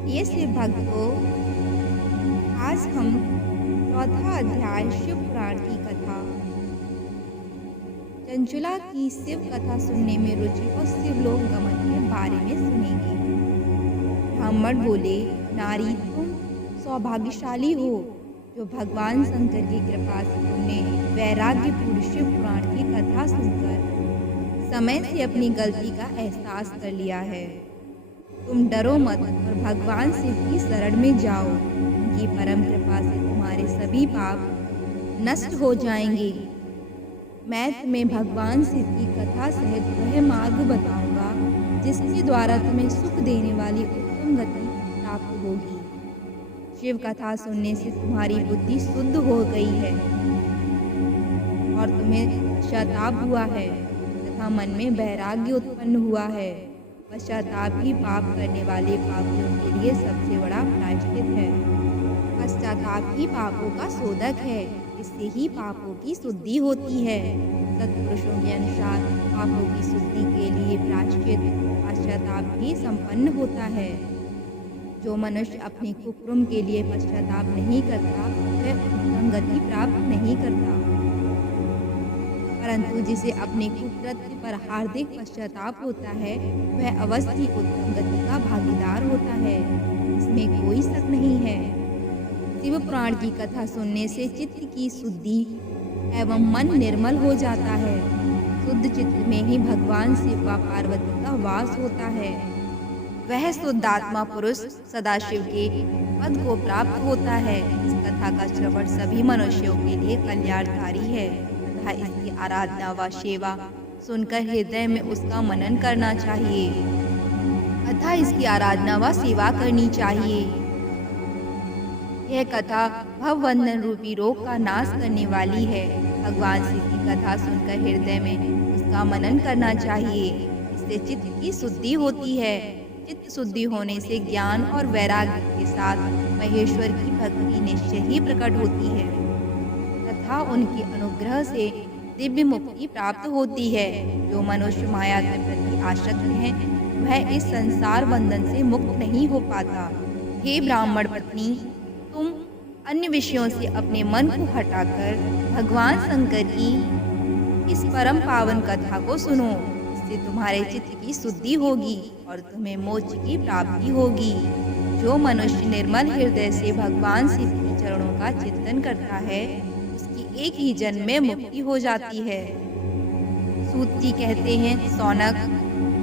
प्रिय से भक्तों, आज हम चौथा अध्याय शिव पुराण की कथा चंचुला की शिव कथा सुनने में रुचि और शिवलोक गमन के बारे में सुनेंगे। ब्राह्मण बोले, नारी तुम सौभाग्यशाली हो जो भगवान शंकर की कृपा से तुमने वैराग्यपूर्ण शिव पुराण की कथा सुनकर समय से अपनी गलती का एहसास कर लिया है। तुम डरो मत और भगवान शिव की शरण में जाओ। उनकी परम कृपा से तुम्हारे सभी पाप नष्ट हो जाएंगे। मैं तुम्हें भगवान शिव की कथा सहित वह मार्ग बताऊंगा जिसके द्वारा तुम्हें सुख देने वाली उत्तम गति प्राप्त होगी। शिव कथा सुनने से तुम्हारी बुद्धि शुद्ध हो गई है और तुम्हें पश्चाताप हुआ है तथा मन में वैराग्य उत्पन्न हुआ है। पश्चाताप ही पाप करने वाले पापियों के लिए सबसे बड़ा प्रायश्चित है। पश्चाताप ही पापों का शोधक है, इससे ही पापों की शुद्धि होती है। सत्पुरुषों के अनुसार पापों की शुद्धि के लिए प्रायश्चित पश्चाताप ही संपन्न होता है। जो मनुष्य अपने कुकर्म के लिए पश्चाताप नहीं करता वह उत्तम गति प्राप्त नहीं करता, परंतु जिसे अपने कुकृत्य पर हार्दिक पश्चाताप होता है वह अवश्य ही उत्तम गति का भागीदार होता है। इसमें कोई शक नहीं है। शिव पुराण की कथा सुनने से चित्त की शुद्धि एवं मन निर्मल हो जाता है। शुद्ध चित्त में ही भगवान शिव व पार्वती का वास होता है। वह शुद्ध आत्मा पुरुष सदाशिव के पद को प्राप्त होता है। इस कथा का श्रवण सभी मनुष्यों के लिए कल्याणकारी है तथा इसकी आराधना व सेवा सुनकर हृदय में उसका मनन करना चाहिए तथा इसकी आराधना व सेवा करनी चाहिए। यह कथा भवबंधन रूपी रोग का नाश करने वाली है। भगवान शिव की कथा सुनकर हृदय में उसका मनन करना चाहिए। इससे चित्त की शुद्धि होती है। चित्त शुद्धि होने से ज्ञान और वैराग्य के साथ महेश्वर की भक्ति निश्चय ही प्रकट होती है तथा उनके अनुग्रह से दिव्य मुक्ति प्राप्त होती है। जो मनुष्य माया के प्रति आसक्त है वह इस संसार बंधन से मुक्त नहीं हो पाता। हे ब्राह्मण पत्नी, तुम अन्य विषयों से अपने मन को हटाकर भगवान शंकर की इस परम पावन कथा को सुनो। इससे तुम्हारे चित्त की शुद्धि होगी और तुम्हें मोक्ष की प्राप्ति होगी। जो मनुष्य निर्मल हृदय से भगवान शिव के चरणों का चिंतन करता है उसकी एक ही जन्म में मुक्ति हो जाती है। सूत जी कहते हैं, सौनक,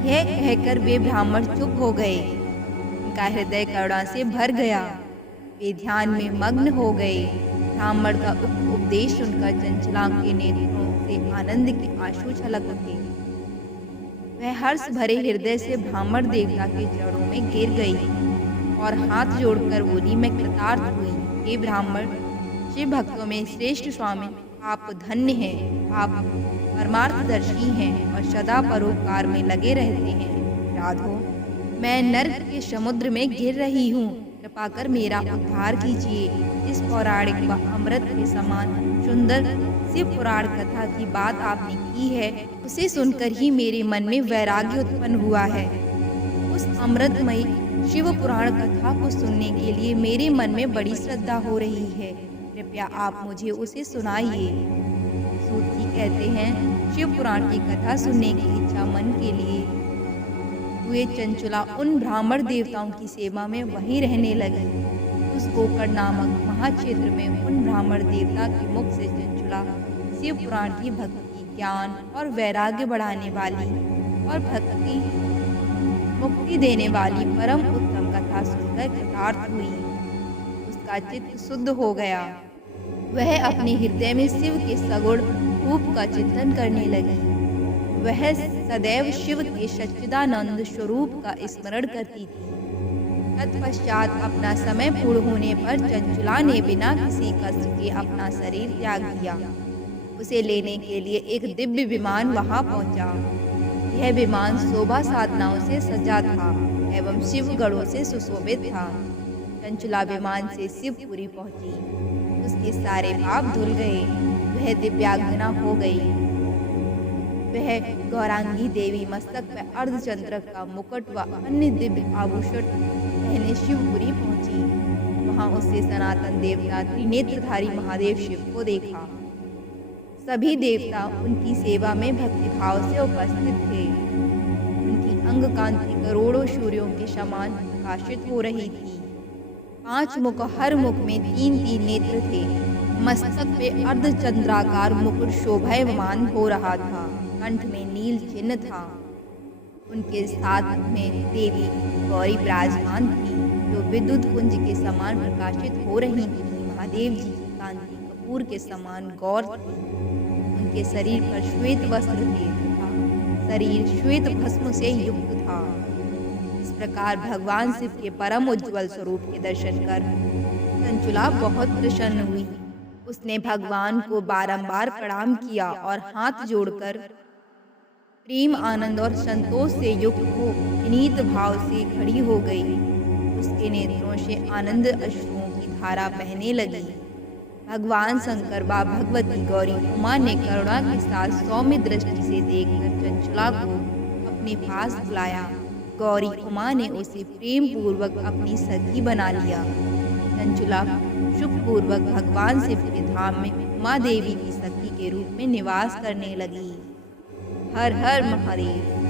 यह कहकर वे ब्राह्मण चुप हो गए। उनका हृदय करुणा से भर गया। वे ध्यान में मग्न हो गए। ब्राह्मण का उपदेश सुनकर चंचला के नेत्रों से आनंद के आंसू छलक उठे। वह हर्ष भरे हृदय से ब्राह्मण देवता के चरणों में गिर गई और हाथ जोड़कर बोली, मैं कृतार्थ हुई। हे ब्राह्मण, शिव भक्तों में श्रेष्ठ स्वामी, आप धन्य हैं। आप परमार्थदर्शी हैं और सदा परोपकार में लगे रहते हैं। राधो, मैं नर्क के समुद्र में गिर रही हूँ, कृपा कर मेरा उद्धार कीजिए। इस पौराणिक व अमृत के समान सुंदर शिव पुराण कथा की बात आपने की है, उसे सुनकर ही मेरे मन में वैराग्य उत्पन्न हुआ है। उस अमृतमयी शिव पुराण कथा को सुनने के लिए मेरे मन में बड़ी श्रद्धा हो रही है। कृपया आप मुझे उसे सुनाइए। सूत जी कहते हैं, शिव पुराण की कथा सुनने की इच्छा मन के लिए हुए चंचुला उन ब्राह्मण देवताओं की सेवा में वहीं रहने लगी। उस गोकर्ण नामक महाक्षेत्र में उन ब्राह्मण देवता के मुख से चंचुला शिव पुराण की भक्ति, ज्ञान और वैराग्य बढ़ाने वाली और भक्ति मुक्ति देने वाली परम उत्तम कथा सुनकर कृतार्थ हुई। उसका चित्त शुद्ध हो गया। वह अपने हृदय में शिव के सगुण रूप का चिंतन करने लगी। वह सदैव शिव के सच्चिदानंद स्वरूप का स्मरण करती थी। तत्पश्चात अपना समय पूर्ण होने पर चंचुला ने बिना किसी कष्ट के अपना शरीर त्याग दिया। उसे लेने के लिए एक दिव्य विमान वहां पहुंचा। यह विमान शोभा साधनाओं से सजा था एवं शिव गणों से सुशोभित था। चंचुला विमान से शिवपुरी पहुंची। उसके सारे पाप धुल गए। वह दिव्यांगना हो गई। वह गौरांगी देवी मस्तक पर अर्धचंद्र का मुकुट व अन्य दिव्य आभूषण पहने शिवपुरी पहुंची। वहां उससे सनातन देवता त्रिनेत्रधारी महादेव शिव को देखा। सभी देवता उनकी सेवा में भक्तिभाव से उपस्थित थे। उनकी अंग कांति करोड़ों सूर्यों के समान प्रकाशित हो रही थी। 5 मुख, हर मुख में 3-3 नेत्र थे। मस्तक पे अर्धचंद्राकार मुकुट शोभायमान हो रहा था। कंठ में नील चिन्ह था। उनके साथ में देवी गौरी विराजमान थी, जो विद्युत पुंज के समान प्रकाशित हो रही थी। महादेव जी की कांति कपूर के समान गौर थी। उनके शरीर पर श्वेत वस्त्र थे तथा शरीर श्वेत भस्म से युक्त था। इस प्रकार भगवान शिव के परम उज्ज्वल स्वरूप के दर्शन कर चंचुला बहुत प्रसन्न हुई। उसने भगवान को बारंबार प्रणाम किया और हाथ जोड़कर प्रेम, आनंद और संतोष से युक्त हो विनीत भाव से खड़ी हो गई। उसके नेत्रों से आनंद अश्रुओं की धारा बहने लगी। भगवान शंकर व भगवती गौरी उमा ने करुणा के साथ सौम्य दृष्टि से देखकर चंचुला को अपने पास बुलाया। गौरी उमा ने उसे प्रेम पूर्वक अपनी सखी बना लिया। चंचुला सुखपूर्वक भगवान शिव के धाम में उमा देवी की सखी के रूप में निवास करने लगी। हर हर महादेव।